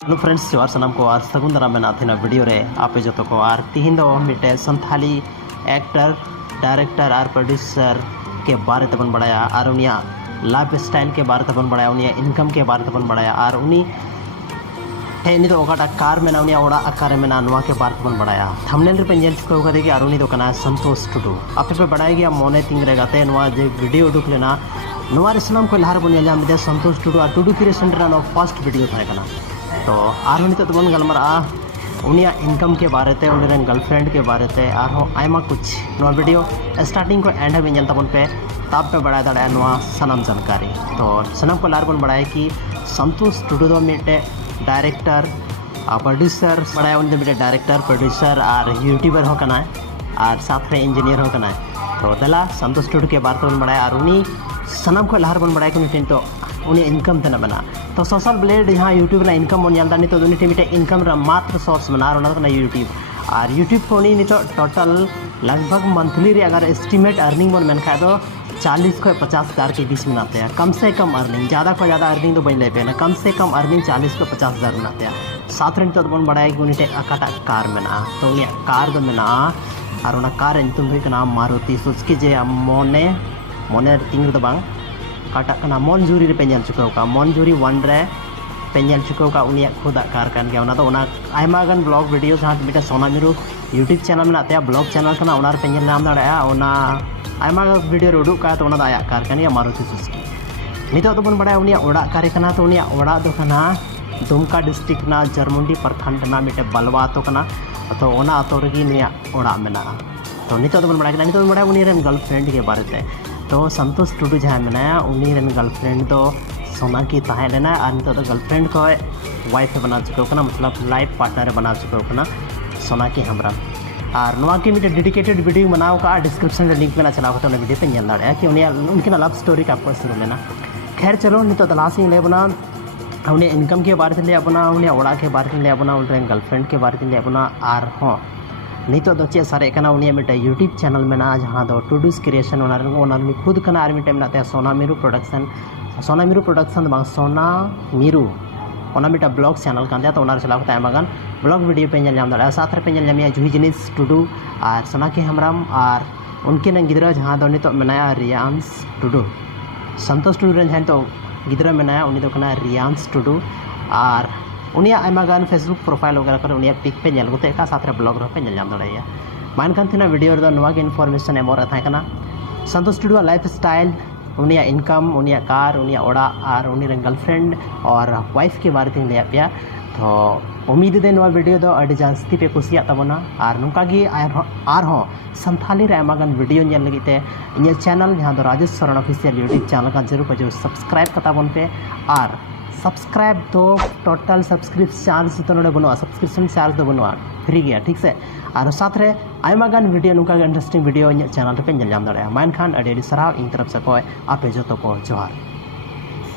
Hello friends जोहार सनम को और सगुन दाराम मेना थेना वीडियो रे आपे जो को और तिहिन दो मिटे संथाली एक्टर डायरेक्टर और प्रोड्यूसर के बारे तबन बढ़ाया और उनिया लाइफ स्टाइल के बारे तबन बढ़ाया उनिया इनकम के बारे तबन बढ़ाया और उनी टेनी तो ओकाटा कार में उनिया ओड़ा आकार में नुआ के बारे तबन बढ़ाया थंबनेल रे पेंजल को कदे कि और उनी तो कना संतोष टुडू आपे पे बढ़ाई गया मोने तिंग रे गाते नुआ जे वीडियो उडुक लेना नुआ रे सनम को लहर बन जाम दे संतोष टुडू और टुडू क्रिएशन रे नो फर्स्ट वीडियो था कना तो आर नित बन गलमारा उनिया इनकम के बारे ते उन गर्लफ्रेंड के बारे ते आयमा कुछ नुआ वीडियो स्टार्टिंग को एंड में तबन पे ताब पे बढ़ा दाड़ा नुआ सनम जानकारी तो सनम को लार बन बढ़ाए कि संतोष टुडू दो मिटे डायरेक्टर प्रोड्यूसर बढ़ाया उन मिटे डायरेक्टर प्रोड्यूसर और यूट्यूबर हो कना और साथ में इंजीनियर हो कना तो दला संतोष टुडू के बारे बन बढ़ाया और उनी सनम को लार बन बढ़ाए कि मिटेन तो उन्हें इनकम तेना बना तो सोशल ब्लेड यहाँ यूट्यूब ना इनकम बन जाता नहीं तो उन्हें मिटे इनकम मात्र सोर्स बना रहा यूट्यूब और यूट्यूब को उन्हीं तो टोटल लगभग मंथली रे अगर एस्टिमेट अर्निंग बन मेन तो 40 को 50,000 के बीच में आते हैं कम से कम अर्निंग ज़्यादा को ज़्यादा अर्निंग तो बन ले पे ना कम से कम अर्निंग 40 को 50,000 बनाते हैं साथ रे तो बन बढ़ाया कि उन्हें अकाटा कार मेना तो उन्हें कार दो मेना और उन्हें कार तुम हुई मारुति सुजुकी जे मोने मोने तिंग दो बांग काटा मनजूरी रे पेंजल चुका मनजूरी वन रे पेंजल चुका उनिया खुदा कार कान गया तो आयमा गन ब्लॉग वीडियो जहाँ मिटे सोनामिरु यूट्यूब चैनल में आते ब्लॉग चैनल करना उनार पेंजल नाम दाड़ा आयमा वीडियो उडुक का तो आया कार कान गया मारुति सुजुकी नितो तो बन बड़ा उनिया ओड़ा कार कना तो उनिया ओड़ा दो कना दुमका डिस्ट्रिक्ट ना जरमुंडी प्रखंड ना मिटे बलवा तो कना तो ओना अतो रगी निया ओड़ा मेना तो नितो तो बन बड़ा नितो बड़ा उनी रेन गर्लफ्रेंड के बारे ते तो संतोष टुडू जहाँ मेना उनी रेन गर्लफ्रेंड तो सोनाकी ताहे लेना और नितो तो गर्लफ्रेंड को वाइफ बना चुका मतलब लाइफ पार्टनर बना चुका सोनाकी हमरा और नुआ के मिटे डेडिकेटेड वीडियो बनाओ का डिस्क्रिप्शन में लिंक में चलाओ तो वीडियो पे नल दाड़ा कि उनकी लव स्टोरी का आपको शुरू लेना खैर चलो नितो तलाशी ले बना उन्हें इनकम के बारे में ले अपना उन्हें ओड़ा के बारे में ले अपना उन गर्लफ्रेंड के बारे में ले अपना और हाँ नितो दो चे सारे कना उनिया मिटे यूट्यूब चैनल में ना जहाँ दो टुडूस क्रिएशन उन्होंने खुद कना और मिटे में सोनामिरु प्रोडक्शन बांग सोनामिरु ओना मिटा ब्लॉग चैनल कान तो चला आयमागान ब्लॉग वीडियो पे नाम दाड़ा साथ रे पे नामिया जुही जिनिस टुडू और सोनाकी हेम्ब्रम और उनके गिद्रा जहाँ दो नितो मेनाया रियांस टुडू संतोष टुडू रे जहाँ तो गिद्रा मेनाया उनी दो कना रियांस टुडू और उनिया आयमागान फेसबुक प्रोफाइल वगैरह कर उनिया पिक पे नल गोते का साथ रे ब्लॉग रे पे नाम दाड़ा मानकान थिना वीडियो रे नुआ के इनफॉर्मेशन एमोर था कना संतोष टुडू लाइफ स्टाइल उनिया इनकम उनिया कार उनिया ओड़ा और उनी गर्लफ्रेंड और वाइफ के बारे में लिया पे तो उम्मीद दे नुआ वीडियो दो अड़ी जास्ती पे कुसिया तबना और नुका गी आर हो संथाली रे आयमागान वीडियो नेल लगी ते इन चैनल जहाँ दो Rajesh Soren official YouTube channel का जरूर जो सब्सक्राइब कता बन पे और सब्सक्राइब तो टोटल सब्सक्रिप्शन चार्ज तो नोड़े बनुआ सब्सक्रिप्शन चार्ज तो बनुआ फ्री गया ठीक से और साथ रे आयमागान वीडियो नुका इंटरेस्टिंग वीडियो चैनल पे नल जाम दाड़ा मान खान अड़ी सराव इन तरफ से को आपे जो तो को जोहार।